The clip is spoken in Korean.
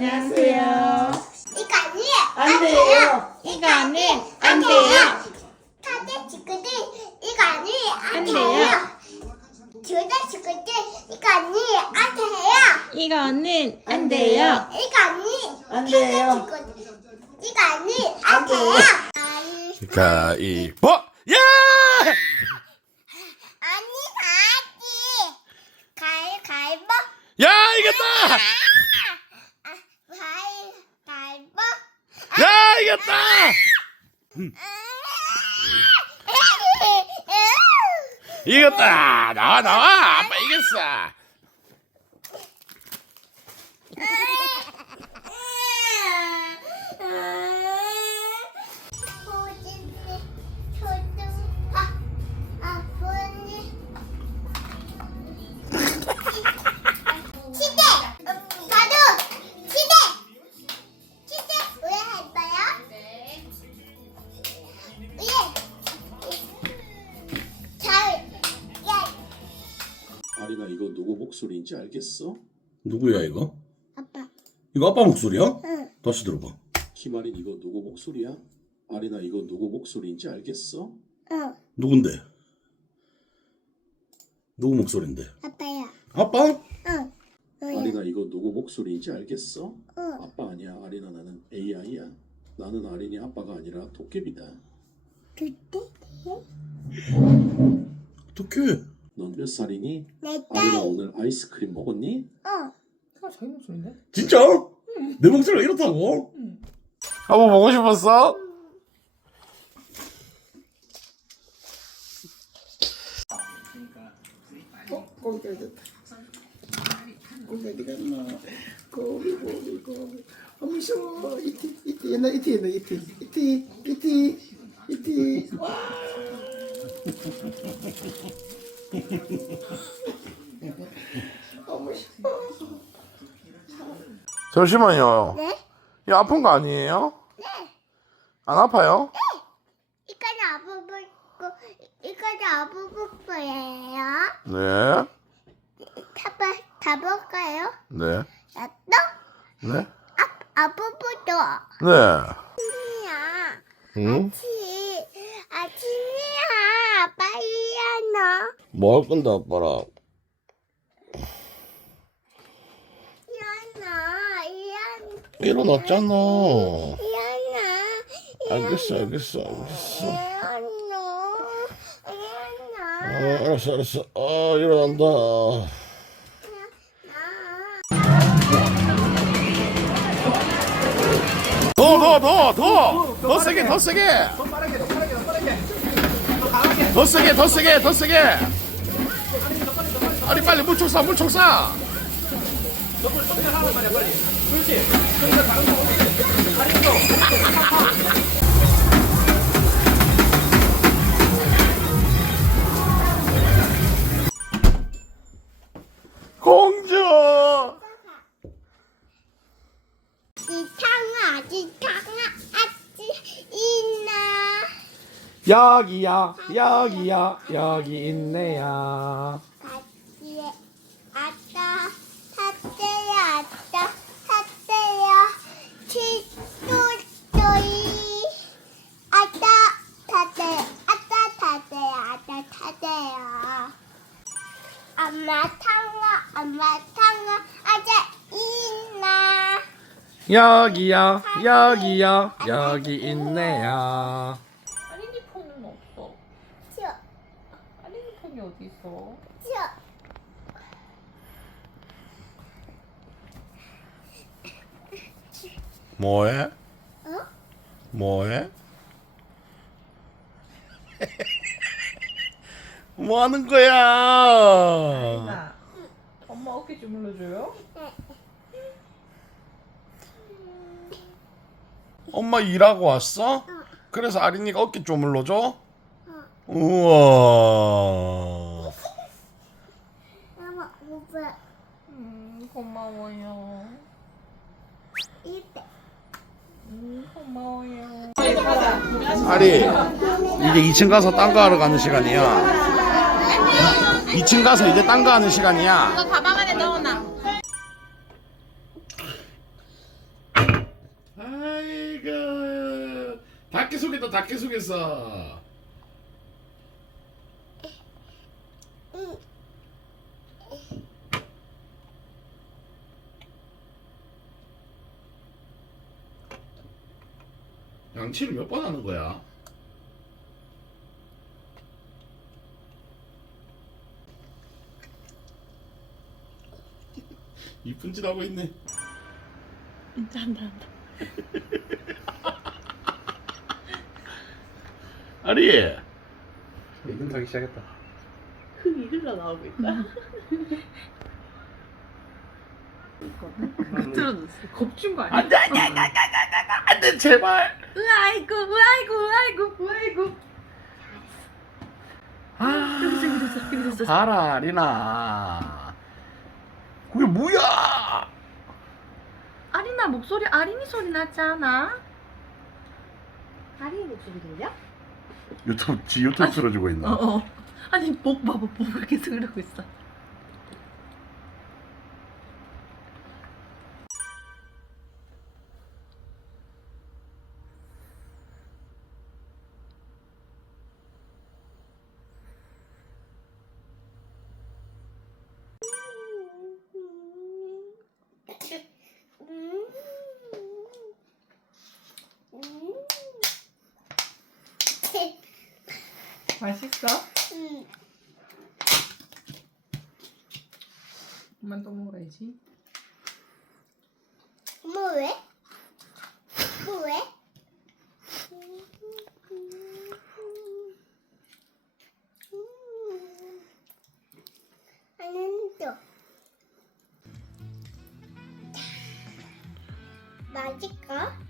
돼요. 이거 아니에요. 안 돼요. 이거는 안 돼요. 타자 친구들 이거 아니에요. 안안 돼요. 둘다 친구들 이거 아니에요. 안 돼요. 이거는 안 돼요. 이거 아니에요. 안 돼요. 이거 아니에요. 안안 돼요. 가위보 야! 아니 다지. 가위 가위보. 야 이겼다! 아, 가위 가위보. 야 이겼다! 이겼다! 나와 나와! 아빠 이겼어! 아리나 이거 누구 목소리인지 알겠어? 누구야 이거? 아빠. 이거 아빠 목소리야? 응. 다시 들어봐 키마린 이거 누구 목소리야? 아리나 이거 누구 목소리인지 알겠어? 응. 누군데? 누구 목소린데? 아빠야. 아빠? 응. 아리나 이거 누구 목소리인지 알겠어? 응. 아빠 아니야 아리나 나는 AI야 나는 아린이 아빠가 아니라 도깨비다 그때? 어떡해 넌 몇 살이니? 내 아리나 딸. 오늘 아이스크림 먹었니? 응. 아, 자기 목소리인데? 진짜? 내 목소리가 이렇다고? 아빠 보고 싶었어? 고기 됐다. 고기 어디 갔나? 고기, 고기, 고기. 어머, 쉬워. 이티, 이티. 옛날 이티, 옛날 이티. 이티, 이티, 이티. 와. 어머, 쉬워. 잠시만요 네? 이 아픈 거 아니에요? 안 아파요? 이거는 아부부 거, 이거는 아부부 거예요. 네 타봐, 타볼까요? 네, 나도? 네, 아, 아부부도. 네. 아침이야. 응? 아침, 아침이야. 빨리 일어나. 뭐 할 건데 아빠랑? 일어나, 일어나, 일어났잖아. 일어나. 알겠어, 알겠어, 알겠어. 일어나, 어, 일어나. 알았어, 알았어. 아, 일어난다. 더, 더, 더, 더, 더 세게, 더 세게. 더 세게, 더 세게, 더 세게. 아니 빨리 물총 쏴, 물총 쏴. 공주. 지탕아, 지탕아, 있나. 여기야 여기야 여기 있네요. 같이 아따 탔대요 아따 탔대요. 치또또이. 아따 탔대요 아따 탔대요 아따 탔대요. 엄마 탕아 엄마 탕아 아자 있나? 여기야 여기야 여기 있네요 아린이 폰은 없어. 치워 아린이 폰이 어디 있어? 뭐해? 어? 뭐해? 뭐 하는 거야? 나 엄마 어깨 주물러줘요? 엄마 일하고 왔어? 그래서 아린이가 어깨 쪼물러줘? 우와. 엄마 오빠 음, 고마워요. 이때 음, 고마워요. 아리, 이제 2층 가서 딴 거 하러 가는 시간이야. 2층 가서 이제 딴 거 하는 시간이야. 가방 안에 넣어놔. 아이고 닭개 속였다 닭개 속였어 양치를 몇 번 하는 거야? 이쁜 짓 하고 있네. 진짜 한다 한다 아리, 이름 타기 시작했다 흙이 흘러 나오고 있다 틀어졌어 겁준 거 아니야? 안돼, 안돼, 안돼, 안돼, 안돼, 제발. 으아이고 으아이고 으아이고 으아이고 아, 여기 있어 여기 있어 여기 있어 봐라, 아리나. 그게 뭐야? 아리나 목소리 아린이 소리 않아? 아린이 목소리 들려? 유튜브 지 유튜브 틀어주고 있나? 어어 아니 목 봐봐 목을 계속 이러고 있어 맛있어? 엄마 또 먹어야지 뭐 왜? 뭐 왜? 나는 또 맛있까?